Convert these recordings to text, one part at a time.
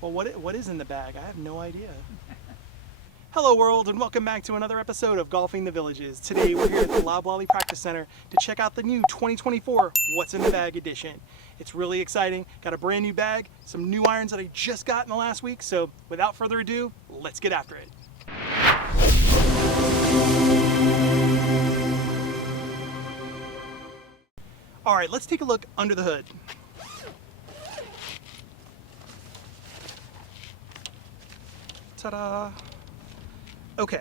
Well, what is in the bag? I have no idea. Hello world, and welcome back to another episode of Golfing the Villages. Today we're here at the Loblolly Practice Center to check out the new 2024 What's in the Bag edition. It's really exciting. Got a brand new bag, some new irons that I just got in the last week, so without further ado, let's get after it. Alright, let's take a look under the hood. Ta-da! Okay,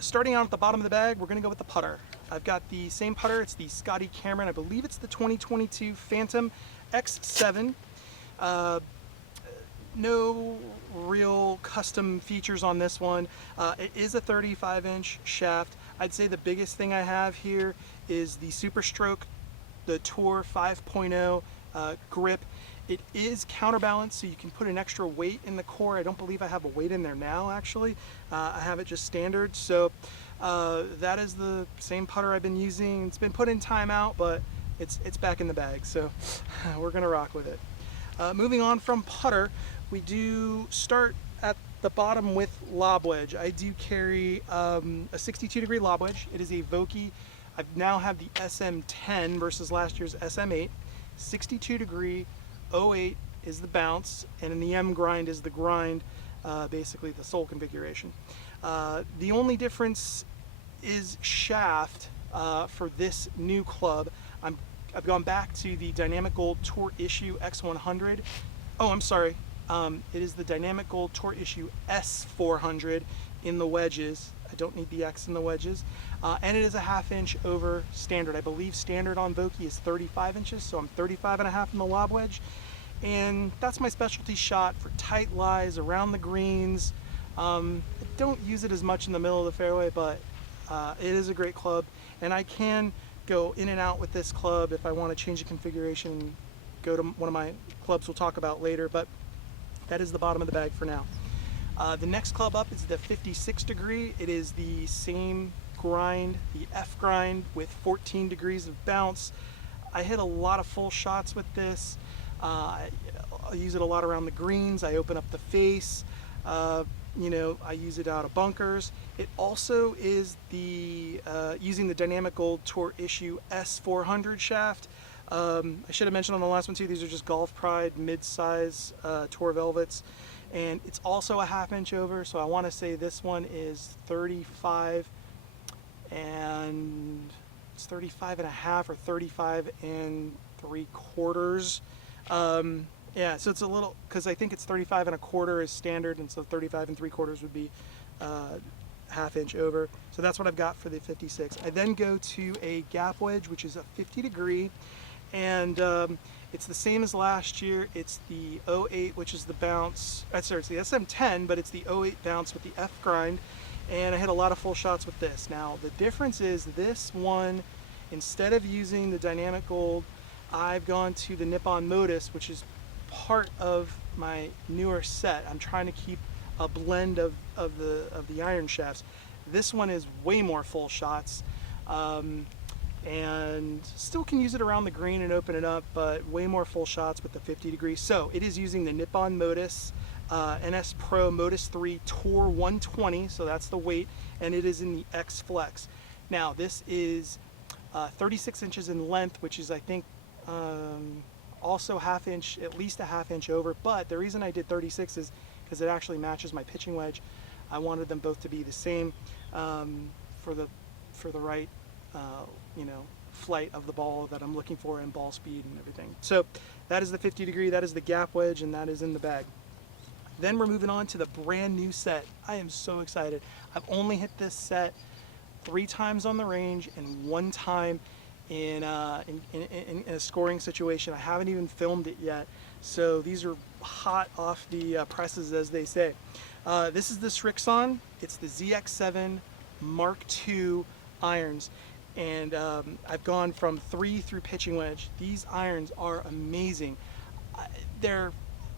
starting out at the bottom of the bag, we're going to go with the putter. I've got the same putter. It's the Scotty Cameron. I believe it's the 2022 Phantom X7. No real custom features on this one. It is a 35-inch shaft. I'd say the biggest thing I have here is the Super Stroke, the Tour 5.0 grip. It is counterbalanced, so you can put an extra weight in the core. I don't believe I have a weight in there now, actually. I have it just standard. So that is the same putter I've been using. It's been put in timeout, but it's back in the bag, so we're gonna rock with it. Moving on from putter, we do start at the bottom with lob wedge. I do carry a 62-degree lob wedge. It is a Vokey. I now have the SM10 versus last year's SM8. 62-degree. 08 is the bounce, and in the M grind is the grind, basically the sole configuration. The only difference is shaft for this new club. I've gone back to the Dynamic Gold Tour Issue X100. Oh, I'm sorry. It is the Dynamic Gold Tour Issue S400 in the wedges. I don't need the X in the wedges. And it is a ½ inch over standard. I believe standard on Vokey is 35 inches, so I'm 35.5 in the lob wedge. And that's my specialty shot for tight lies around the greens. I don't use it as much in the middle of the fairway, but it is a great club. And I can go in and out with this club if I want to change the configuration, go to one of my clubs we'll talk about later, but that is the bottom of the bag for now. The next club up is the 56 degree. It is the same grind, the F grind with 14 degrees of bounce. I hit a lot of full shots with this. I use it a lot around the greens. I open up the face. You know, I use it out of bunkers. It also is the using the Dynamic Gold Tour Issue S400 shaft. I should have mentioned on the last one too, these are just Golf Pride mid-size Tour Velvets. And it's also a ½ inch over, so I want to say this one is 35 and it's 35.5 or 35 3/4. Yeah, so it's a little, because I think it's 35.25 is standard, and so 35 3/4 would be ½ inch over. So that's what I've got for the 56. I then go to a gap wedge, which is a 50 degree, and it's the same as last year. It's the 08, which is the bounce. Sorry, it's the SM10, but it's the 08 bounce with the F grind. And I hit a lot of full shots with this. Now, the difference is this one, instead of using the Dynamic Gold, I've gone to the Nippon Modus, which is part of my newer set. I'm trying to keep a blend of the iron shafts. This one is way more full shots. And still can use it around the green and open it up, but way more full shots with the 50 degrees. So it is using the Nippon Modus NS Pro Modus 3 Tour 120, so that's the weight, and it is in the X Flex. Now this is 36 inches in length, which is I think also ½ inch, at least a ½ inch over, but the reason I did 36 is because it actually matches my pitching wedge. I wanted them both to be the same for the right you know, flight of the ball that I'm looking for and ball speed and everything. So that is the 50 degree, that is the gap wedge, and that is in the bag. Then we're moving on to the brand new set. I am so excited. I've only hit this set 3 times on the range and 1 time in a scoring situation. I haven't even filmed it yet, so these are hot off the presses, as they say. This is the Srixion. It's the ZX7 Mark II irons, and I've gone from 3 through pitching wedge. These irons are amazing. They're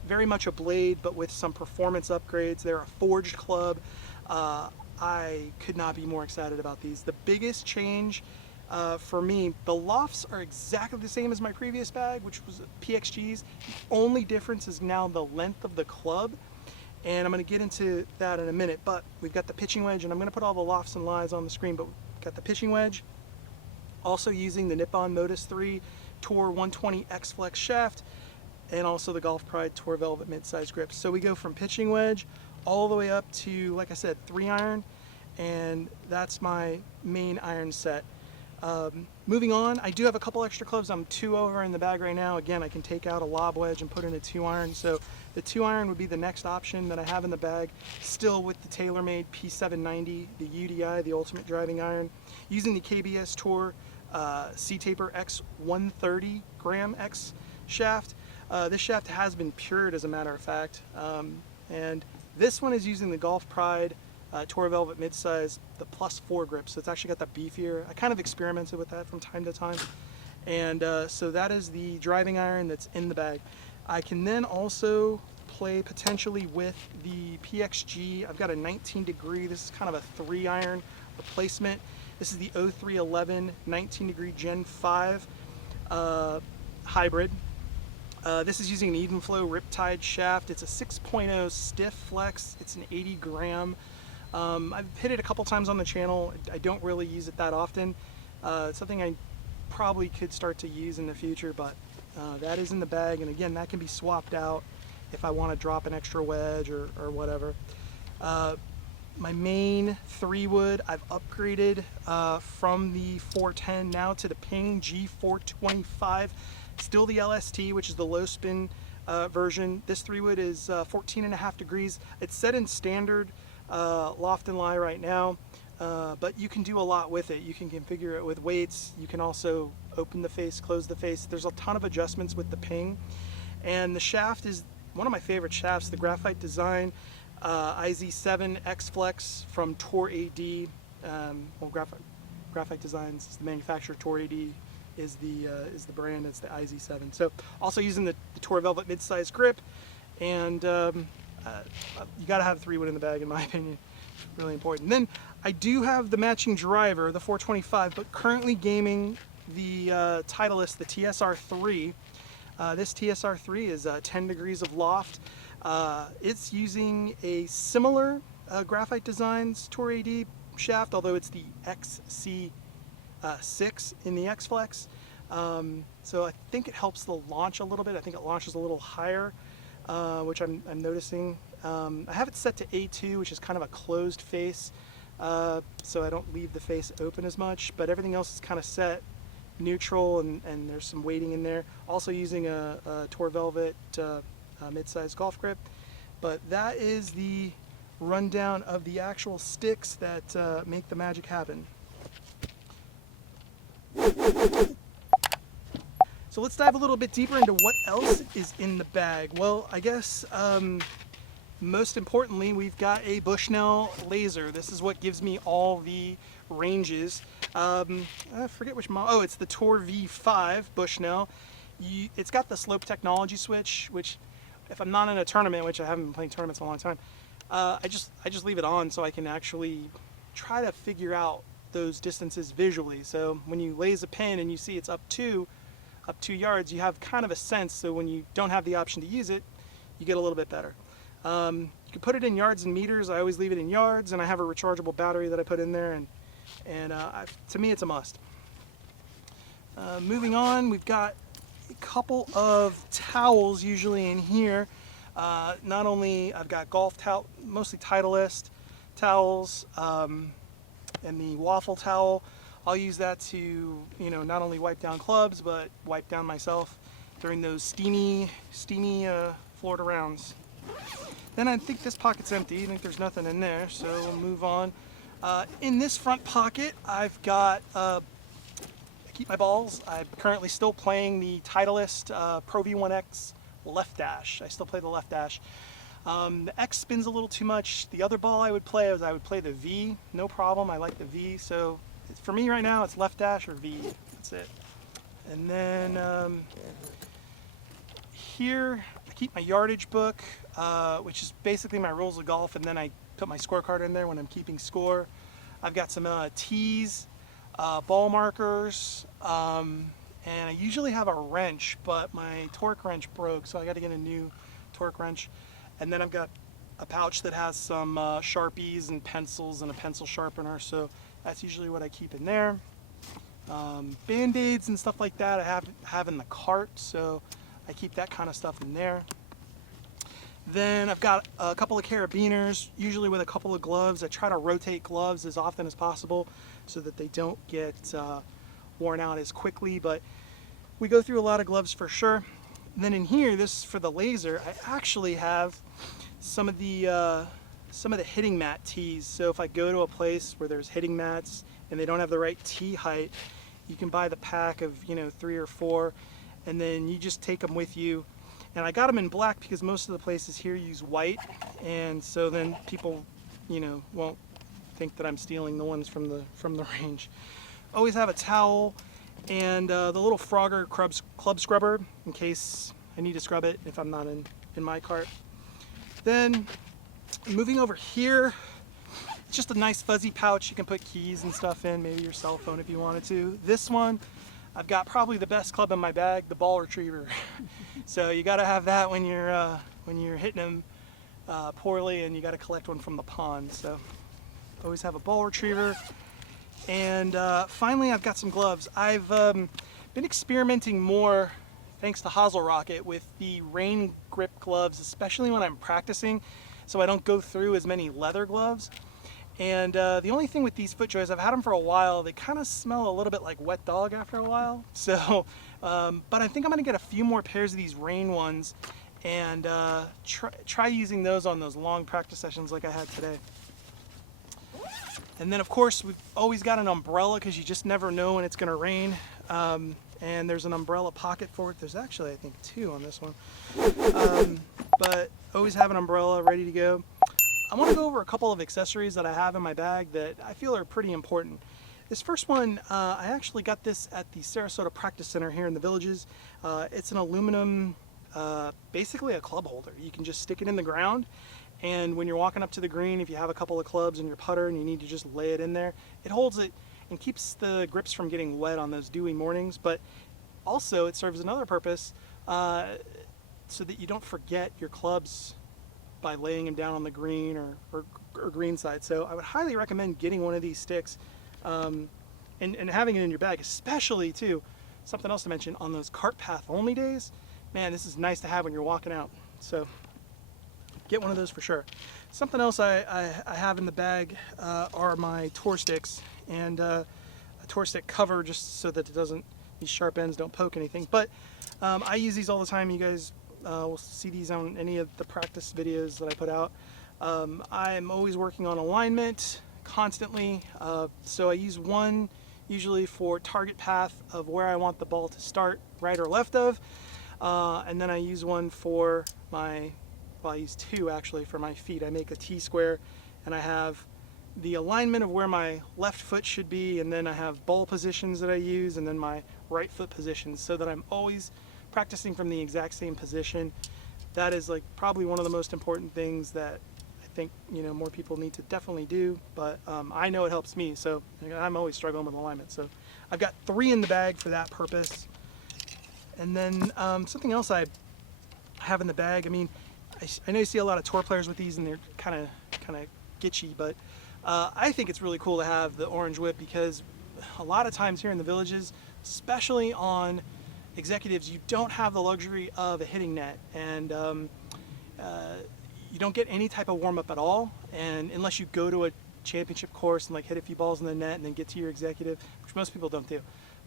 very much a blade, but with some performance upgrades. They're a forged club. I could not be more excited about these. The biggest change for me. The lofts are exactly the same as my previous bag, which was PXGs. The only difference is now the length of the club, and I'm going to get into that in a minute. But we've got the pitching wedge, and I'm going to put all the lofts and lies on the screen, but we've got the pitching wedge, also using the Nippon Modus 3 Tour 120 X Flex shaft, and also the Golf Pride Tour Velvet mid-size grips. So we go from pitching wedge all the way up to, like I said, 3-iron, and that's my main iron set. Moving on, I do have a couple extra clubs. I'm 2 over in the bag right now. Again, I can take out a lob wedge and put in a 2-iron. So the 2-iron would be the next option that I have in the bag, still with the Taylormade P790, the UDI, the Ultimate Driving Iron, using the KBS Tour C-Taper X 130 gram X shaft. This shaft has been cured, as a matter of fact, and this one is using the Golf Pride Tour Velvet midsize, the +4 grip, so it's actually got that beefier. I kind of experimented with that from time to time, and so that is the driving iron that's in the bag. I can then also play potentially with the PXG. I've got a 19 degree, this is kind of a 3-iron replacement. This is the 0311 19 degree Gen 5 hybrid. This is using an even flow Riptide shaft. It's a 6.0 stiff flex. It's an 80 gram. I've hit it a couple times on the channel. I don't really use it that often. It's something I probably could start to use in the future, but that is in the bag, and again, that can be swapped out if I want to drop an extra wedge or whatever. My main 3-wood, I've upgraded from the 410 now to the Ping G425. Still the LST, which is the low spin version. This 3-wood is 14.5 degrees. It's set in standard loft and lie right now, but you can do a lot with it. You can configure it with weights. You can also open the face, close the face. There's a ton of adjustments with the Ping, and the shaft is one of my favorite shafts, the Graphite Design IZ7 X Flex from Tour AD. Well, Graphite Designs is the manufacturer. Tour AD is the brand. It's the IZ7. So also using the Tour Velvet mid-size grip, and you got to have 3-wood in the bag, in my opinion. Really important. Then I do have the matching driver, the 425, but currently gaming the Titleist, the TSR3. This TSR3 is 10 degrees of loft. It's using a similar Graphite Designs Tour AD shaft, although it's the XC6 in the X Flex. So I think it helps the launch a little bit. I think it launches a little higher, which I'm noticing. I have it set to A2, which is kind of a closed face, so I don't leave the face open as much, but everything else is kind of set neutral, and there's some weighting in there. Also using a Tour Velvet mid-size golf grip. But that is the rundown of the actual sticks that make the magic happen. So let's dive a little bit deeper into what else is in the bag. Well, I guess most importantly, we've got a Bushnell laser. This is what gives me all the ranges. I forget which model. Oh, it's the Tour V5 Bushnell. It's got the slope technology switch, which if I'm not in a tournament, which I haven't been playing tournaments in a long time, I just leave it on so I can actually try to figure out those distances visually. So when you laze a pin and you see it's up 2 yards, you have kind of a sense, so when you don't have the option to use it, you get a little bit better. You can put it in yards and meters. I always leave it in yards, and I have a rechargeable battery that I put in there, and to me it's a must. Moving on, we've got a couple of towels usually in here. Not only I've got golf towel, mostly Titleist towels, and the waffle towel. I'll use that to, not only wipe down clubs, but wipe down myself during those steamy Florida rounds. Then I think this pocket's empty. I think there's nothing in there, so we'll move on. In this front pocket, I've got, I keep my balls. I'm currently still playing the Titleist Pro V1X left dash. I still play the left dash. The X spins a little too much. The other ball I would play is I would play the V, no problem. I like the V, so for me right now it's left dash or V. That's it. And then here I keep my yardage book, which is basically my rules of golf, and then I put my scorecard in there when I'm keeping score. I've got some tees ball markers, and I usually have a wrench, but my torque wrench broke, so I got to get a new torque wrench. And then I've got a pouch that has some Sharpies and pencils and a pencil sharpener, so that's usually what I keep in there. Band-aids and stuff like that I have in the cart, so I keep that kind of stuff in there. Then I've got a couple of carabiners, usually with a couple of gloves. I try to rotate gloves as often as possible so that they don't get worn out as quickly, but we go through a lot of gloves for sure. And then in here, this for the laser, I actually have some of the hitting mat tees. So if I go to a place where there's hitting mats and they don't have the right tee height, you can buy the pack of 3 or 4, and then you just take them with you. And I got them in black because most of the places here use white, and so then people won't think that I'm stealing the ones from the range. Always have a towel and the little Frogger club scrubber in case I need to scrub it if I'm not in my cart. Then moving over here, just a nice fuzzy pouch you can put keys and stuff in, maybe your cell phone if you wanted to. This one, I've got probably the best club in my bag, the ball retriever. So you got to have that when you're hitting them poorly, and you got to collect one from the pond. So always have a ball retriever. And finally, I've got some gloves. I've been experimenting more, thanks to Hazel Rocket, with the rain grip gloves, especially when I'm practicing, so I don't go through as many leather gloves. And the only thing with these Footjoys, I've had them for a while, they kind of smell a little bit like wet dog after a while. So, but I think I'm going to get a few more pairs of these rain ones and try using those on those long practice sessions like I had today. And then of course we've always got an umbrella because you just never know when it's going to rain. And there's an umbrella pocket for it. There's actually, I think, 2 on this one. But always have an umbrella ready to go. I want to go over a couple of accessories that I have in my bag that I feel are pretty important. This first one, I actually got this at the Sarasota Practice Center here in the Villages. It's an aluminum, basically a club holder. You can just stick it in the ground, and when you're walking up to the green, if you have a couple of clubs in your putter and you need to just lay it in there, it holds it and keeps the grips from getting wet on those dewy mornings. But also it serves another purpose, so that you don't forget your clubs by laying them down on the green or green side. So I would highly recommend getting one of these sticks and having it in your bag, especially too, something else to mention, on those cart path only days. Man, this is nice to have when you're walking out. So get one of those for sure. Something else I have in the bag are my tour sticks, and a tour stick cover just so that these sharp ends don't poke anything. But I use these all the time. You guys we'll see these on any of the practice videos that I put out. I'm always working on alignment constantly, so I use one usually for target path of where I want the ball to start, right or left of, and then I use one for I use 2 actually for my feet. I make a T-square, and I have the alignment of where my left foot should be, and then I have ball positions that I use, and then my right foot positions, so that I'm always practicing from the exact same position. That is like probably one of the most important things that I think more people need to definitely do, but I know it helps me, so I'm always struggling with alignment. So I've got 3 in the bag for that purpose. And then something else I have in the bag, I mean, I know you see a lot of tour players with these and they're kind of gitchy, but I think it's really cool to have the orange whip, because a lot of times here in the Villages, especially on executives, you don't have the luxury of a hitting net, and you don't get any type of warm-up at all, and unless you go to a championship course and like hit a few balls in the net and then get to your executive, which most people don't do.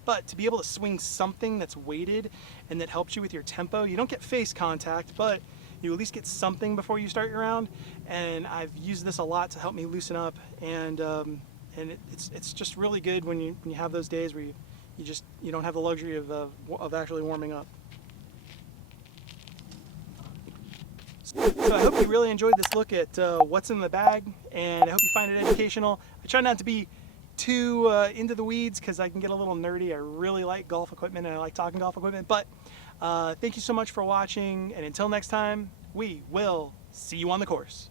But to be able to swing something that's weighted and that helps you with your tempo, you don't get face contact, but you at least get something before you start your round. And I've used this a lot to help me loosen up, and it's just really good when you have those days where you don't have the luxury of actually warming up. So I hope you really enjoyed this look at what's in the bag, and I hope you find it educational. I try not to be too into the weeds because I can get a little nerdy. I really like golf equipment and I like talking golf equipment, but thank you so much for watching, and until next time, we will see you on the course.